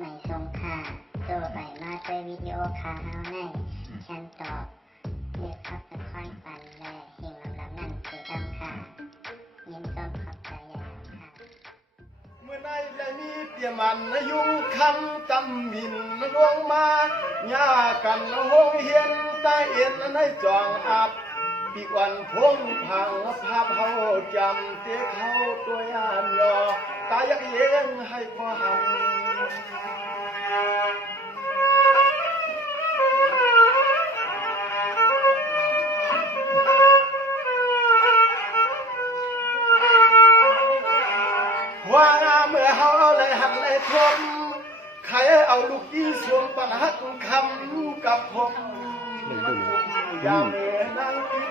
ไม่ทรงค่าตัวใบมาด้วยวิดีโอคาเฮาในฉันตอบเลือกขับตะค่อยปันและเฮงลำนั่นคือดำค่ะเย็นต้นขอบใจใหญ่ค่ะเมื่อในและมีเปียมันยุ่งคำจำมินลวงมาหญ้ากันหงเห็นตาเอ็นในจองอับปีกวันพงพังภาพเฮาจำเตะเขาตัวยามยอตายักเย็นให้พอหันว่างเมื่อเฮาเลยหันเลยทมใครเอาลูกดีสวงปัญหักคำกับผมยามเมื่อนางติด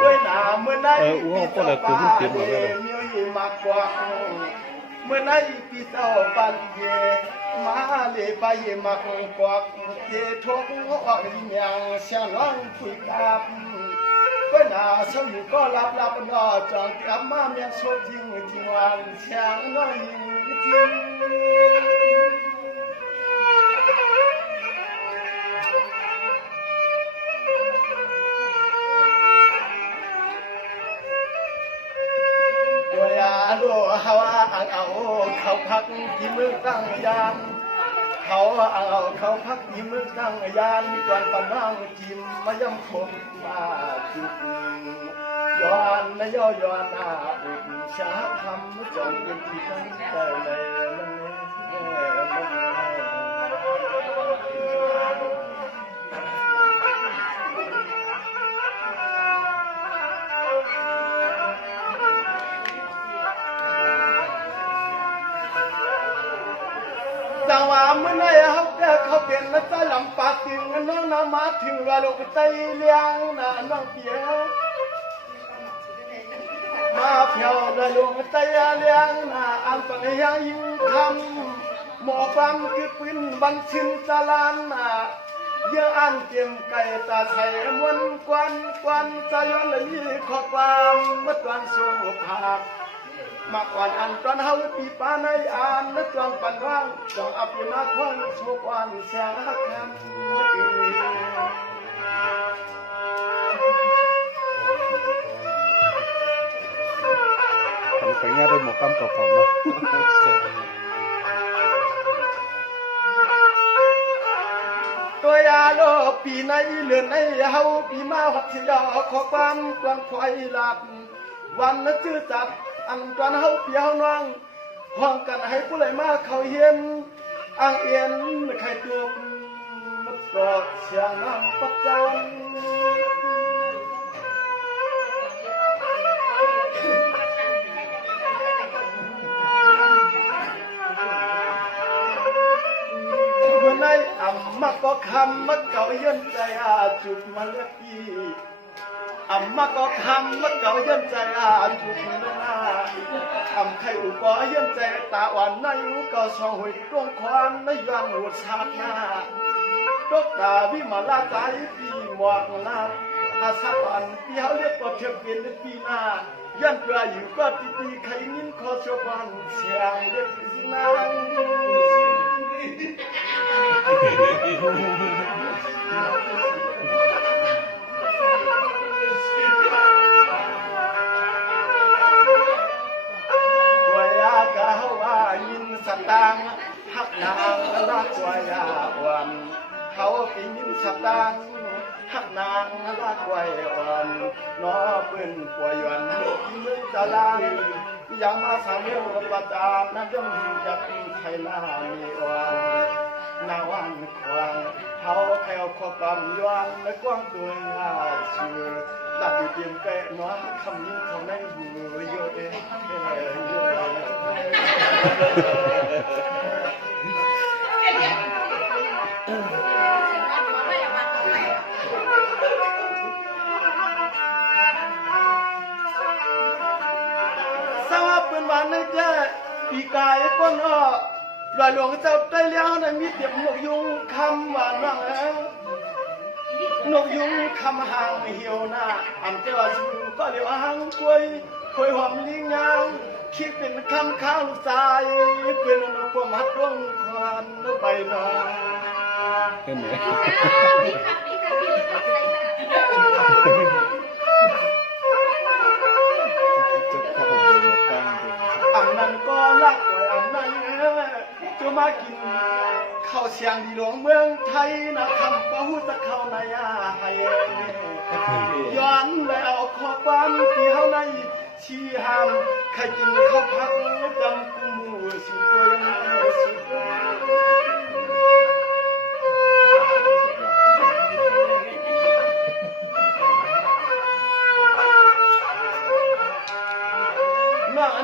ด้วยหน้าเมื่อไหนปีเจ้าป่าเมียวมากกว่าเมื่อไหนปีเจ้าป่าเย่มาเลยไปมากกว่าเททงอ่อนยังเสียงร้องคุยกับก็น่าเศร้าอยู่ก็รับนอจองกลับมาเมียโชคทิ้งวันเสียงน้อยทิ้งตัวยาโลฮาวาเอาเขาพักที่มือตั้งยามเขาเอาเขาพักที่มือตั้งยานมีก่อนปนางจิมมาย่ำคมมาจุกย้อนนะย้อนหน้าอุดชาทำจนเป็นที่ตั้งใจเลยจังหวะเมื่อไหร่เขาเป็นนักใจลำปากถึงน้องน้ำมาถึงว่าลูกใจเลี้ยงน่ะน้องเปียมาเพียวเลยลูกใจเลี้ยงน่ะอันปัญญายิ่งคำหมอความคือปืนบันชินสลานน่ะเยอะอันเจียมไก่ตาไทยมวนกวนใจย้อนเลยมีข้อความเมื่อตอนส่งภาพมากกว่าอันตอนเฮาปีปาในอ่านนึกตอนปันว่างจองอับอยู่นาคงโชควันเสียงฮักแคมทำไปง่ายด้วยหมวกกำกับของเนาะตัวยาโลปีในเลือนในเฮาปีมาหัดเสียขอความกวางควายหลับวันนั้นจื้อจัดอันตอนเฮาเปียวน้องห้องกันให้ผู้ใดมาเขาเห็นอ่างเอียนใครตัวมันกอดเสียงน้ำปัจจัยเมื่อในอ่ำมักก็คำมักเก่าเย็นใจอาจุกมาเลือกพี่อัมมาก็คำมักเก่าเย็นใจจุกมาหน้าอัมใครอุปอเย็นใจตาอ่อนในก็สองหุ่ยตรงความในยันหัวชาติหน้าตกตาวิมาลาใจปีหมวกลาอาสาปันปีเขาเรียกก็เทียบเป็นปีหน้ายันเปลือยอยู่ก็ตีใครนิ้นคอชวันเสียงเรียกสินางสตางหักนางรักวายาวันเขาปีนินสตางหักนางรักวายวันน้อปืนป่วยวันที่มือตะลางยังมาสามเรื่องประจานนั่นยังจับไทยนามีวันนาวันควางเขาแควขอกำยวนและกว้างตัวยาชื่อตัดอยู่เตรียมแกะน้อคำนี้เขาในหูโยเอโยสวัสดิ์เป็นวันนี้เจ้ปีกายก้นอ้อลอยหลวงเจ้าได้แล้วในมีเตียบหมวกยุงคำหวานว่างแล้ว นกยุงคำหางเหี่ยวหน้าอำเจ้าสูก็เลี้ยวหางกล้วยคอยหอมลิงงามคิดเป็นคำข้าวลูกชายเป็นนกความหัดดวงควันใบหน้าเห็นไหมอันนั้นก็รักไว้อันนั้นจะมากินข้าวเสียงดีหลวงเมืองไทยนะคำก็หูตะเข้าในให้ย้อนแล้วขอความเกี่ยวในชี้ห้ามใครกินข้าวผัดจำกูมูสุดตัวยังไม่สุด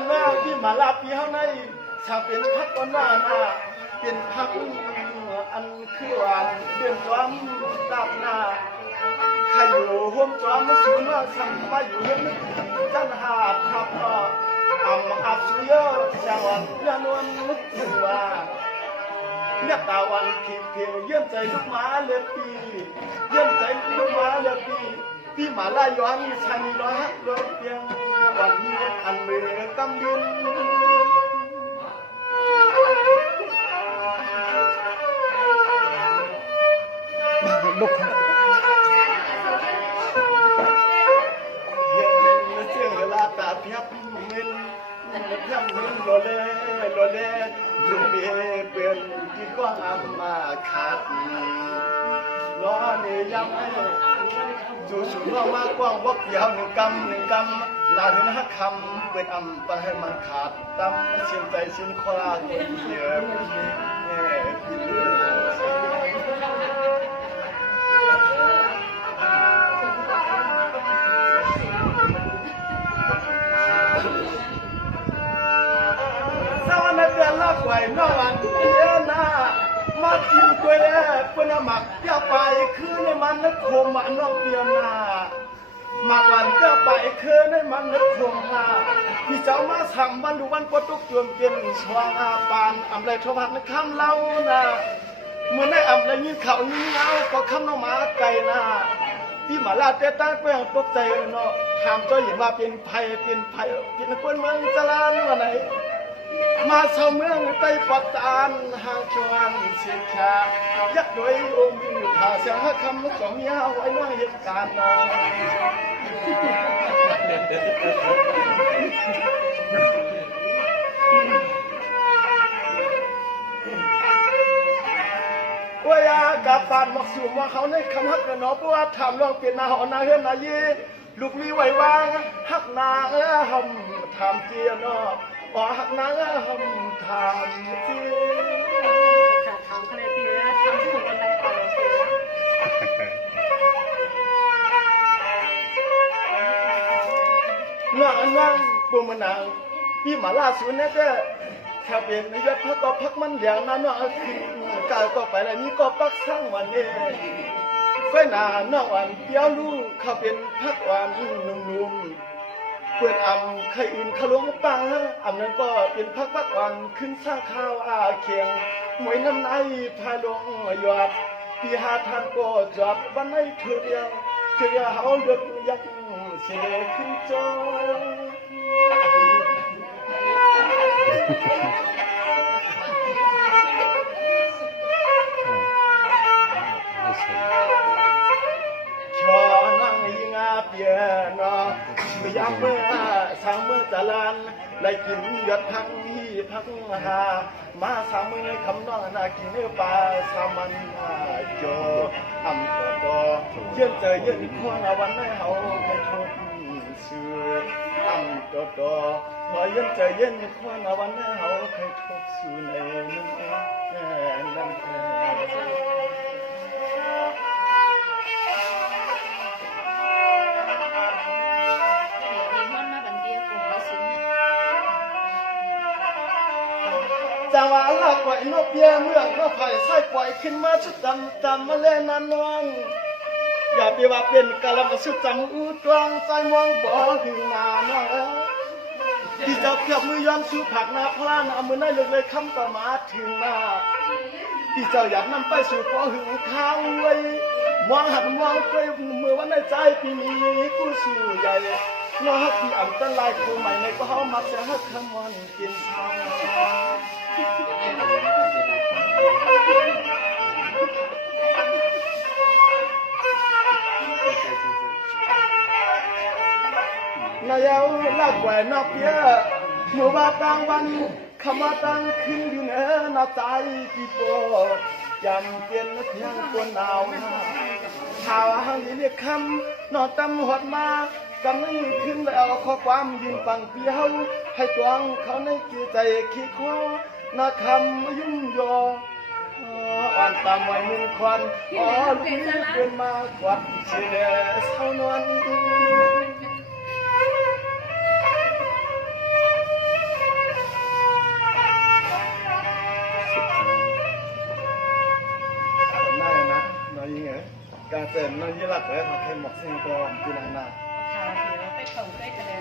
หน้าที่มาลาปีเฮาในชาเป็นพักก็หน้าเป็นพักอันคือหวานเดือนจอมตาบหน้าใครอยู่ห่วมจอมมาสูงสั่งมาอยู่เรื่องจันหาทับอับสุยจังหวัดยานวลนึกถึงว่าเนี่ยตาวันเพียงเยี่ยมใจลูกหมาเลือปีเยี่ยมใจลูกหมาเลือปีพี่มาลาย้อนชันร้อยฮักร้อยเพียงวันนี้อันมือกำดินลูกเห็นเสียงลาตาเพียบมินเพียบมินโลเล่ลูกเบี้ยเปลี่ยนที่กว้างมาขาดล้อนี่ยังไม่จู่ๆเรามากว้างวักยาวหนึ่งกำลาถึงหักคำเป็นอำไปให้มันขาดตำเสียงใจเสียงคลาเหี่ยวสวรรค์เดือนละไว้นวันเดียวนามากินกล้วยเป็นหมักเจ้าไปคือในมันนึกคมมันน้องเดียวนามาวันเจ้าไปคือในมันนึกคมนาพี่เจ้ามาสั่งวันดูวันปตุกจวมเย็นสว่างอาปานอำไรทวัดในคำเล่านะเมื่อได้อำไรยินข่าวยิงเงาก็คำน้องมาไก่นาพี่มาลาเตต้าเพื่อตกใจเนาะถามเจ้าเห็นว่าเป็นภัยเป็นคนเมืองจรานวันไหนมาชาวเมืองไต้ปัตตานหางชวนเสียชายักษ์โดยองค์อยู่ผาเสียงคำสองยาวไว้ว่าเหตุการณ์นอนว่ายากาปานมักสูมาเขาในคำฮักเนาะเพราะว่าถามลองเปลี่ยนนาหอนาเฮือนนายีลูกมีไว้วางฮักนาหำถามเจียเนาะว่าหักนางหำถามจีขาดทางทะเลตีนะทำที่ถูกกันได้เอานั่งปูมนางพี่มาล่าสุดเนี่ยก็แค่เป็นยศพักก็พักมันเหลียงนั่นว่าคือกายก็ไปแล้วนี่ก็ปักสร้างวันนี้ไฟหน้านอกวันเดียวลูกเขาเป็นพักวันนุ่มเปิดอำใครอื่นขลุ่มปังอำนั้นก็เป็นพักวันขึ้นสร้างข้าวเคียงมวยน้ำในพายลงหยอดปีหาท่านก็จับวันในเถื่อเขาเดือดยักเสียขึ้นจอชอนั่งยิงเปียนอยากเมื่อสางเมื่อตะลานไล่กินยอดทั้งที่พักหามาสางมือคำน้องนากินเนื้อปลาสามันโจอำต่อเยื่อเจอเยื่อควงวันให้เขาให้ทบเสืออำต่อพอเยื่อเจอเยื่อควงวันให้เขาให้ทบสู่ในนั่นแค่จังหวะลากไว้นกเบี้ยเมืองก็ไผ่ไส้ปล่อยขึ้นมาชุดจำมาเล่นนันนวงอย่าไปว่าเป็นกะละมาชุดจำอู้ตวงใจมองบ่ถึงนาเนาะที่จะเพียบมือย้อนสู่ผักนาพลานเอามือได้เลยคำประมาถึงนาที่เจ้าอยากนำไปสู่ปอหึงข้าวไว้ มองหันมองไปมือวันในใจปีนี้กูสู้ใหญ่น้องฮักที่อันตรายคงใหม่ในก็เขามาจะฮักขมอนกินนายเอาลากแหวนนอกเยอะเมื่อว่าบางวันคำว่าตั้งขึ้นอยู่เนื้อหน้าใจกี่ปวดจำเกียนเพียงตัวหนาวข่าวหังเรียกคำนอนตำหดมากำนี้ขึ้นแล้วข้อความยืนฟังเปียวให้ตวงเขาในจิตใจขี้คอนาคำยุ่งยออ่อนตามไว้มือควันอ๋อลูกนี้เป็นมากกว่าเสียเดชเท่านวลการเต้นนั่งยี่หลักเลยค่ะแค่หมอกเส้นกรกินหน้าไปส่งด้วยกันเลย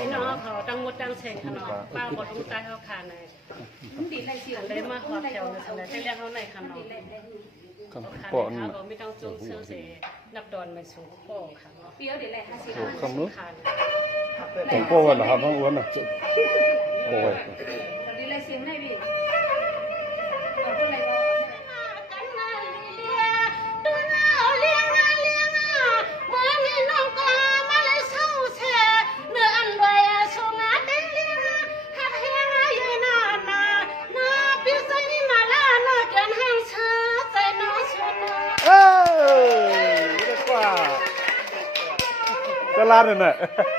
พี่น้องเขาตั้งมดตั้งเชงขนมป้าบดลงใต้เขาคานเลยเลยมาขอแถวเลยให้เรียกเขาในขนมปอนเขาไม่ต้องจุ้งเสื้อเสนับดอนมาสูงโป้ค่ะเปี้ยวเดี๋ยวเลย50คำนู้นผมโป้วันเหรอครับน้องอ้วนอ่ะโป้ยตอนนี้เลยเสียงได้พี่ตลาดนั่นแหละเ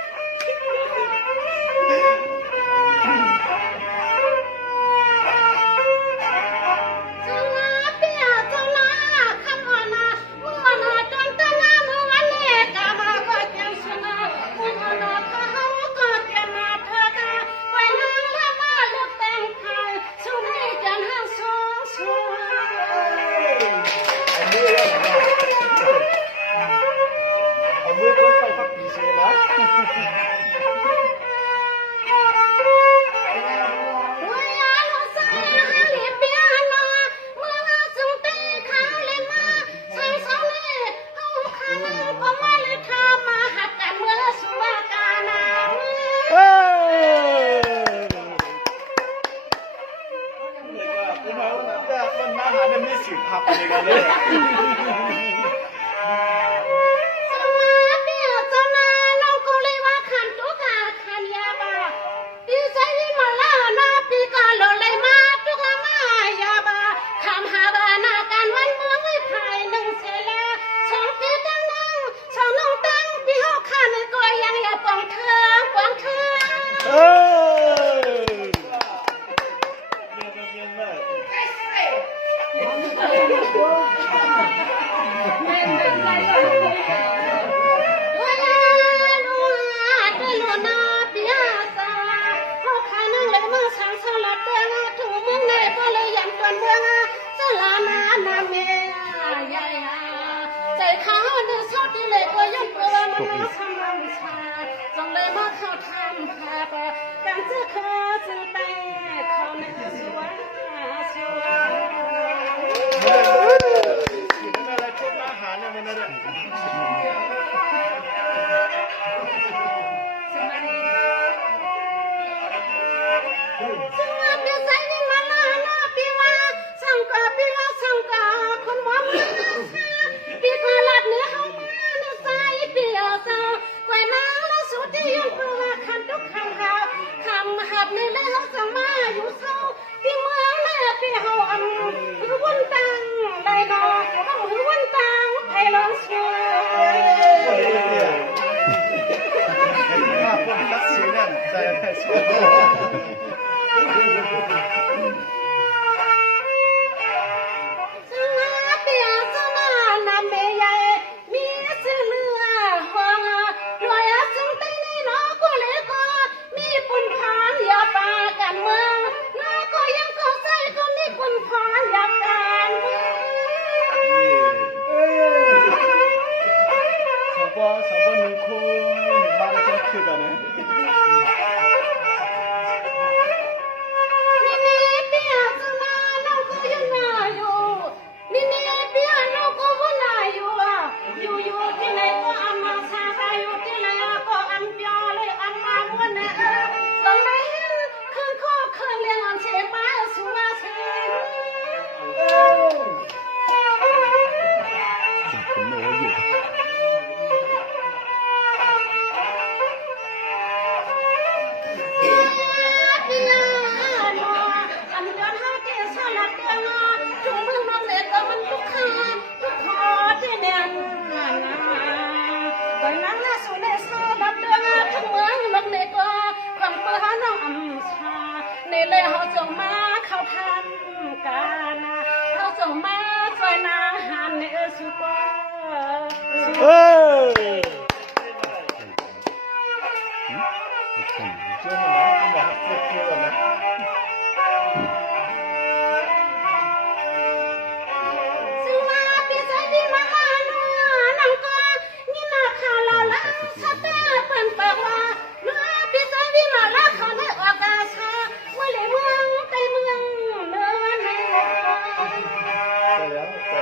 แล้วใจ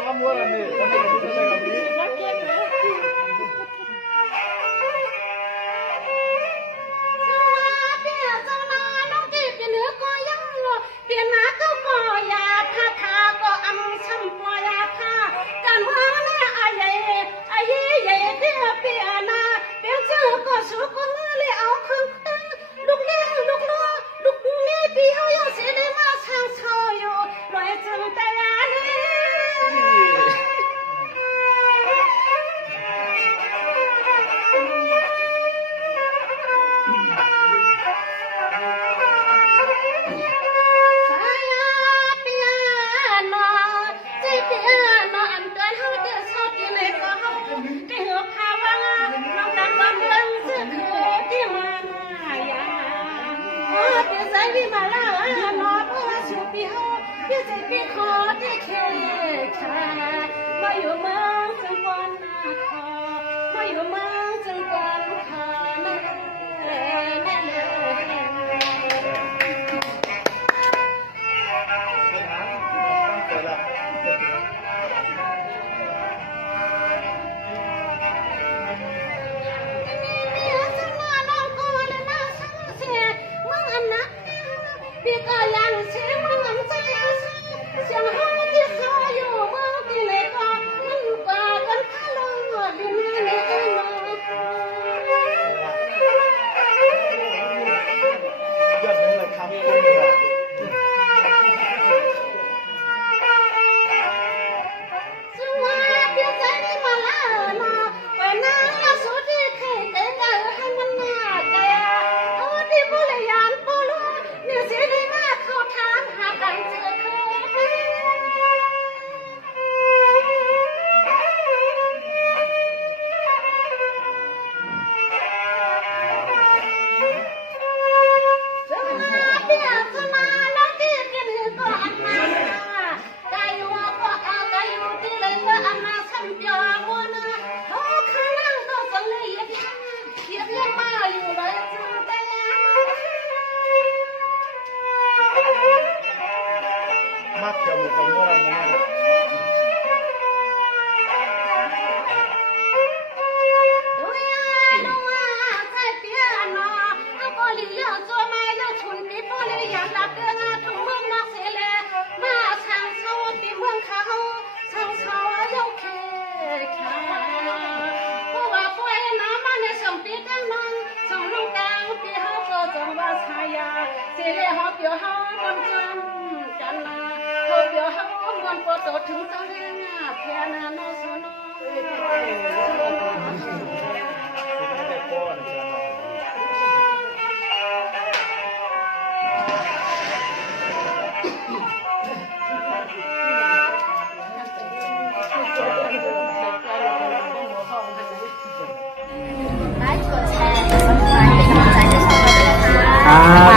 มามัวแล้วนี่ทำไมถึงไม่ใช่แบบนี้มาเที่ยวมือกับมัวแล้วนะถึงตอนนี้แค่นั้นนะสนไลค์กดแชร์กดซับสไครป์เป็นกำลังใจให้ช่องเราด้วยนะคะ